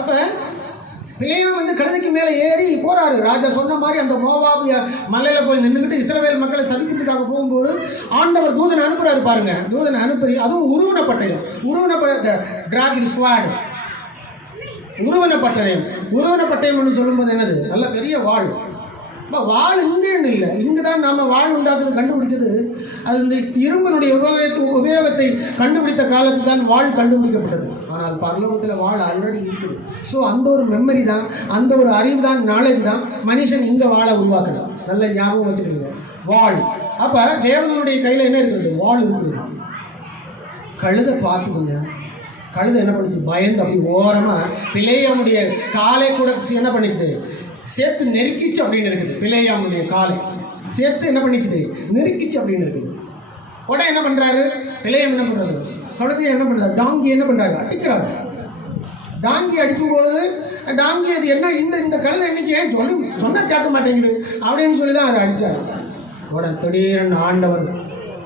அப்ப பிலேயாம் வந்து கழுதைக்கு மேலே ஏறி போறாரு. ராஜா சொன்ன மாதிரி அந்த மோவாபிய மலையில போய் நின்றுக்கிட்டு இஸ்ரவேல் மக்களை சதிக்கிறதுக்காக போகும்போது ஆண்டவர் தூதனை அனுப்புறாரு பாருங்க. தூதனை அனுப்பி, அதுவும் உருவன பட்டயம், உருவன பட்டயம் சொல்லும்போது என்னது, நல்ல பெரிய வாழ். வாழ் இங்கேன்னு இல்லை, இங்கே தான் நாம் வாழ் உண்டாக்குறது கண்டுபிடிச்சது. அது இந்த இரும்பினுடைய உபயோகத்தை கண்டுபிடித்த காலத்தில் தான் வாழ் கண்டுபிடிக்கப்பட்டது. ஆனால் பரலோகத்தில் வாழ் ஆல்ரெடி இருக்குது. ஸோ அந்த ஒரு மெமரி தான், அந்த ஒரு அறிவு தான், நாலேஜ் தான் மனுஷன் இங்கே வாழை உருவாக்கலாம். நல்ல ஞாபகம் வச்சுக்கோங்க, வாழ். அப்போ தேவனுடைய கையில் என்ன இருக்குது, வாழ் இருக்குது. கழுதை பார்த்துக்கோங்க, கழுதை என்ன பண்ணிச்சு, பயந்து அப்படி ஓரமாக பிலேயாமுடைய காலை கூட என்ன பண்ணிச்சு, சேர்த்து நெருக்கிச்சு அப்படின்னு இருக்குது. பிலேயாமுடைய காலை சேர்த்து என்ன பண்ணிச்சுது, நெருக்கிச்சு அப்படின்னு இருக்குது. உடனே என்ன பண்ணுறாரு பிலேயாம், என்ன பண்ணுறது, கழுதையை என்ன பண்ணுறாரு, டாங்கி என்ன பண்ணுறாரு, அடிக்கிறாரு. டாங்கி அடிக்கும்போது டாங்கி அது என்ன, இந்த கழுதை இன்னைக்கு ஏன் சொன்னால் கேட்க மாட்டேங்குது அப்படின்னு சொல்லி தான் அதை அடித்தார். உடனே திடீர்னு ஆண்டவர்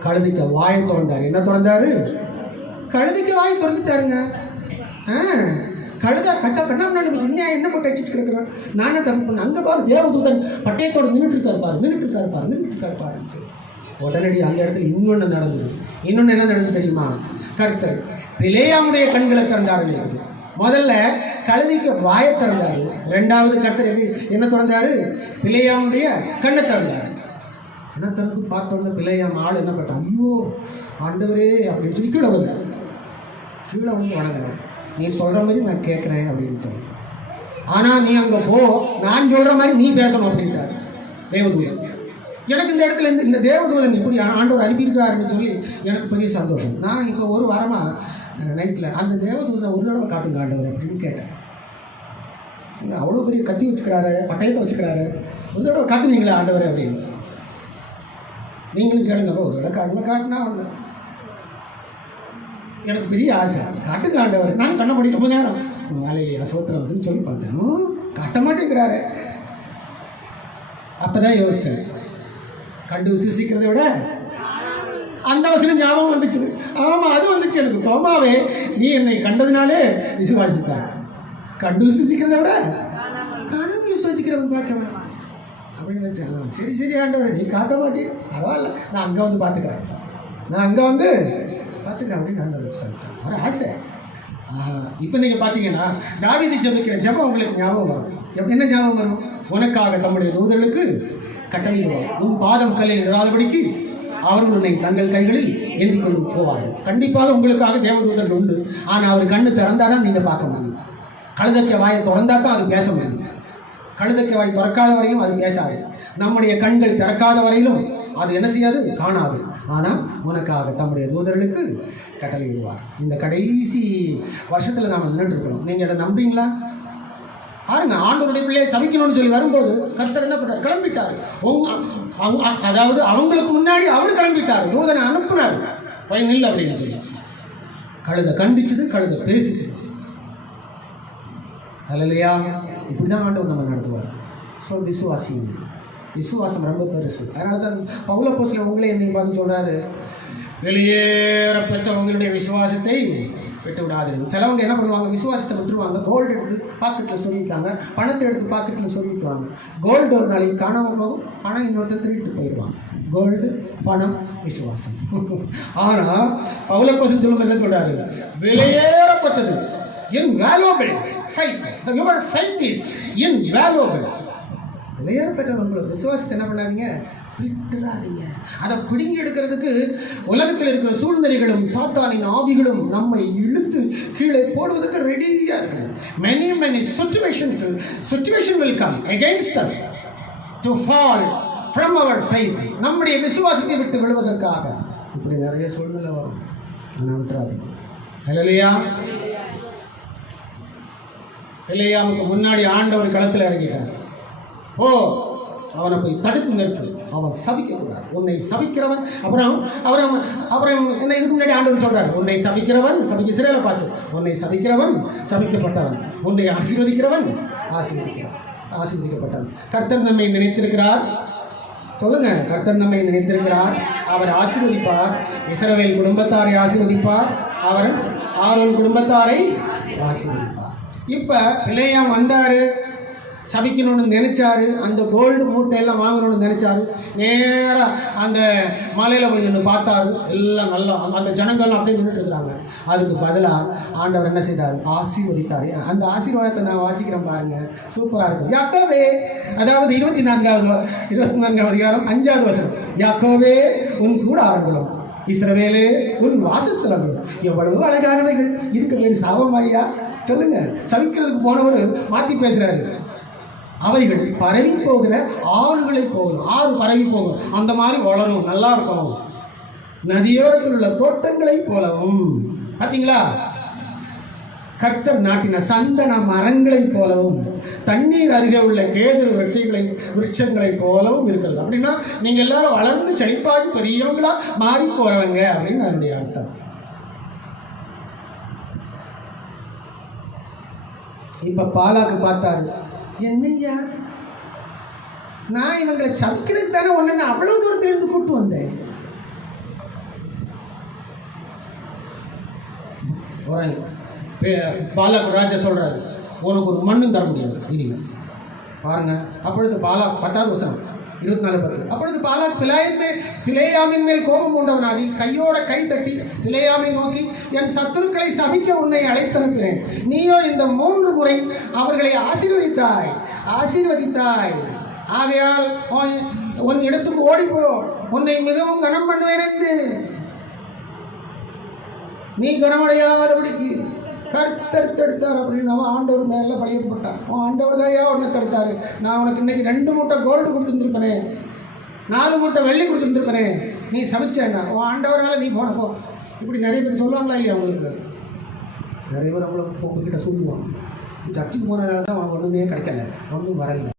கழுதைக்கு வாயை திறந்தார். என்ன திறந்தாரு, கழுதைக்கு வாயை திறந்துட்டாருங்க. கழுதா கண்ணா முன்னாடி என்ன போட்டு அடிச்சுட்டு கிடக்குறேன், நானே தப்பு பண்ணேன். அங்கே பாரு தேவதூதன் பட்டயத்தோடு நின்றுட்டு இருக்காரு பாரு. உடனடி அந்த இடத்துல இன்னொன்று நடந்தது. இன்னொன்று என்ன நடந்தது தெரியுமா, கர்த்தர் பிலேயாமுடைய கண்களை திறந்தாரு. முதல்ல கழுதைக்கு வாயை திறந்தாரு, ரெண்டாவது கர்த்தர் என்ன திறந்தாரு, பிலேயாமுடைய கண்ணை திறந்தாரு. என்ன திறந்து பார்த்தோன்னு பிலேயாம் ஆள் என்ன பண்ணான், ஐயோ ஆண்டவரே அப்படின்னு சொல்லி கீழே வந்தார். கீழே வந்து வணங்கினார். நீ சொல்கிற மாதிரி நான் கேட்குறேன் அப்படின்னு சொல்லி, ஆனால் நீ அங்கே போ, நான் சொல்கிற மாதிரி நீ பேசணும் அப்படின்ட்டார் தேவதூதன். எனக்கு இந்த இடத்துல இந்த தேவதூதன் இப்படி ஆண்டவர் அனுப்பியிருக்கிறாருன்னு சொல்லி எனக்கு பெரிய சந்தோஷம். நான் இப்போ ஒரு வாரமாக நைட்டில் அந்த தேவதூதனை ஒரு தடவை காட்டுங்க ஆண்டவர் அப்படின்னு கேட்டேன். அவ்வளோ பெரிய கத்தி வச்சுக்கிறாரு, பட்டயத்தை வச்சுக்கிறாரு, ஒரு தடவை காட்டுவீங்களா ஆண்டவர் அப்படின்னு. நீங்களும் கேளுங்க, ஒரு தடவை காட்டினா ஒன்று. எனக்கு பெரிய ஆசை, காட்டுங்க ஆண்டவர். நான் கண்ண படிக்க ரொம்ப நேரம் வேலையிலையா சோத்திரத்துன்னு சொல்லி பார்த்தேன், காட்ட மாட்டேங்கிறாரு. அப்போதான் யோசிச்சேன், கண்டு விசுவசிக்கிறத விட அந்த வசனம் ஞாபகம் வந்துச்சு. ஆமாம், அது வந்துச்சு எனக்கு. தோமாவே, நீ என்னை கண்டதுனாலே விசுவாசித்தார். கண்டு விசுவசிக்கிறத விட காணாம விசுவாசிக்கிறவன் பார்க்கவேன் அப்படின்னு நினச்சேன். சரி ஆண்டவர், நீ காட்ட மாட்டேன், பரவாயில்ல, நான் அங்கே வந்து பார்த்துக்கிறேன் அப்படின்னு ஆண்டவர் சொல்லிட்டேன். ஒரு ஆசை. இப்போ நீங்கள் பார்த்தீங்கன்னா தாவீது ஜெபிக்கிற ஜெபம் உங்களுக்கு ஞாபகம் வரும். என்ன ஞாபகம் வரும், உனக்காக தம்முடைய தூதர்களுக்கு கட்டளையிடுவார், உன் பாதம் கல்லில் இடாதபடிக்கு அவர்கள் உன்னை தங்கள் கைகளில் ஏந்தி கொண்டு போவார்கள். கண்டிப்பாக உங்களுக்காக தேவதூதர்கள் உண்டு. ஆனால் அவர் கண்ணு திறந்தால் தான் நீங்கள் பார்க்க முடியும். கழுதைக்க வாயை திறந்தா தான் அது பேச முடியும். கழுதைக்க வாய் திறக்காத வரையிலும் அது பேசாது. நம்முடைய கண்கள் திறக்காத வரையிலும் அது என்ன செய்யாது, காணாது. ஆனால் உனக்காக தம்முடைய தூதர்களுக்கு கட்டளையிடுவார். இந்த கடைசி வருஷத்தில் நாம் நின்றுட்டு இருக்கிறோம். நீங்கள் அதை நம்புறீங்களா? பாருங்க, ஆண்டவருடைய பிள்ளையை சமைக்கணும்னு சொல்லி வரும்போது கர்த்தர் என்ன பண்ணார், கிளம்பிட்டார். அதாவது அவங்களுக்கு முன்னாடி அவர் கிளம்பிட்டார், தூதனை அனுப்புனார், போய் நில் அப்படின்னு சொல்லி. கழுதை கண்டிச்சது, கழுதை பேசிச்சது. அல்லையா? இப்படிதான் ஆண்டவர் நம்ம நடத்துவார். ஸோ விசுவாசம் ரொம்ப பெருசு. அதனால தான் பவுலப்போஸ்தலன் உங்களே என்னை பார்த்து சொல்கிறாரு, வெளியேற பெற்ற உங்களுடைய விசுவாசத்தை விட்டு விடாதீங்க. சிலவங்க என்ன பண்ணுவாங்க, விசுவாசத்தை விட்டுருவாங்க. கோல்டு எடுத்து பாக்கெட்டில் சொல்லியிருக்காங்க, பணத்தை எடுத்து பாக்கெட்டில் சொல்லிட்டுருவாங்க. கோல்டு ஒரு நாளைக்கு காணாமல் போகும், பணம் இன்னொருத்தர் திருட்டு போயிடுவாங்க. கோல்டு, பணம், விசுவாசம். ஆனால் பவுலப்போஸ்தலன் சொல்லுங்க என்ன சொல்கிறாரு, வெளியேறப்பட்டது invaluable faith. Your faith is invaluable. வெளியேறப்பட்ட உங்களோட விசுவாசத்தை என்ன பண்ணாதீங்க, விட்டுறாதீங்க. அதை பிடுங்கி எடுக்கிறதுக்கு உலகத்தில் இருக்கிற சூழ்நிலைகளும் சாத்தானின் ஆவிகளும் நம்மை இழுத்து கீழே போடுவதற்கு ரெடியாக இருக்கு. many situation will come against us to fall from our faith. நம்முடைய விசுவாசத்தை விட்டு விடுவதற்காக இப்படி நிறைய சூழ்நிலை வரும். ஆனால் விட்டுறாதீங்க. ஹல்லேலூயா. பிலேயாமுக்கு முன்னாடி ஆண்டவர் களத்தில் இறங்கிட்டார். அவனை போய் தடுத்து நிறுத்து, அவன் சபிக்கக்கூடாது. உன்னை சபிக்கிறவன் அப்புறம் என்ன, இதுக்கு முன்னாடி ஆண்டவர் சொல்றாரு, உன்னை சபிக்கிறவன் இஸ்ரவேலை பார்த்து, உன்னை சபிக்கிறவன் சபிக்கப்பட்டவன், உன்னை ஆசீர்வதிக்கிறவன் ஆசீர்வதிக்கப்பட்டவன். கர்த்தர் நம்மை நினைத்திருக்கிறார். சொல்லுங்க, கர்த்தர் நம்மை நினைத்திருக்கிறார். அவர் ஆசீர்வதிப்பார். இஸ்ரவேல் குடும்பத்தாரை ஆசீர்வதிப்பார். அவர் ஆரோன் குடும்பத்தாரை ஆசீர்வதிப்பார். இப்போ பிள்ளையாம் வந்தார், சபிக்கணும்னு நினைச்சாரு, அந்த கோல்டு மூட்டையெல்லாம் வாங்கணும்னு நினைச்சாரு. நேராக அந்த மலையில் போய் நின்று பார்த்தாரு, எல்லாம் நல்லா அந்த ஜனங்கள்லாம் அப்படியே நின்றுட்டு இருக்கிறாங்க. அதுக்கு பதிலாக ஆண்டவர் என்ன செய்தார்? ஆசீர்வதித்தார். அந்த ஆசீர்வாதத்தை நான் வாசிக்கிறேன் பாருங்க, சூப்பராக இருக்கும். யாக்கோவே, அதாவது 24வது அதிகாரம் 5வது வசனம். யாக்கோவே உன் கூடாரங்களும், இஸ்ரவேலே உன் வாசஸ்தலங்களும் எவ்வளவு அழகானவைகள். இதுக்கு பேர் சாபம் ஐயா? சொல்லுங்க. சபிக்கிறதுக்கு போனவர் மாற்றி பேசுறாரு. அவைகள் பரவி போகிற ஆறுகளை போகணும், ஆறு பரவி போகும், அந்த மாதிரி வளரும், நல்லா இருக்கணும். நதியோரத்தில் உள்ள தோட்டங்களை போலவும், பார்த்தீங்களா, கர்த்தர் நாட்டின சந்தன மரங்களை போலவும், தண்ணீர் அருகே உள்ள கேதுரு விருட்சங்களை போலவும் இருக்கிறது. அப்படின்னா நீங்க எல்லாரும் வளர்ந்து செழிப்பாகி பெரியவங்களா மாறி போறவங்க அப்படின்னு அதனுடைய அர்த்தம். இப்ப பாலாக்கு பார்த்தாரு, என்னையா நான் இவங்களை சபிக்கிறதுக்கு தானே ஒன்று நான் அவ்வளவு தூரத்துல இருந்து கூட்டு வந்தேன். பாலாக் ராஜா சொல்றாரு, உனக்கு ஒரு மண்ணும் தர முடியாது இனிமே பாருங்க. அப்பொழுது பாலாக் 10வது வசனம் 24:10. அப்பொழுது பாலாக் பிலேயாமின் மேல் கோபம் கொண்டவனாகி கையோட கை தட்டி பிலேயாமை நோக்கி, என் சத்துருக்களை சபிக்க உன்னை அழைத்தனுப்பினேன், நீயோ இந்த 3 முறை அவர்களை ஆசீர்வதித்தாய். ஆகையால் உன் இடத்துக்கு ஓடிப்போ, உன்னை மிகவும் கனம் பண்ணுவேன் என்று நீ கனமடையாதபடிக்கு கர்த்தர் தடுத்தார் அப்படின்னு அவன் ஆண்டவர் மேல பழியப்பட்டான். ஆண்டவர் தாயா உன்னை தடுத்தாரு. நான் உனக்கு இன்னைக்கு 2 மூட்டை கோல்டு கொடுத்துருந்துருப்பனே, 4 மூட்டை வெள்ளி கொடுத்துருந்துருப்பனே, நீ சமைச்சேன்னா உன் ஆண்டவரால் நீ போனப்போ. இப்படி நிறைய பேர் சொல்லுவாங்களா இல்லையா? அவங்களுக்கு நிறைய பேர் அவங்களுக்கு உங்ககிட்ட சொல்லுவாங்க, சர்ச்சுக்கு போனதுனால தான் அவனுக்கு ஒன்றுமே கிடைக்கல, ஒன்றும் வரல.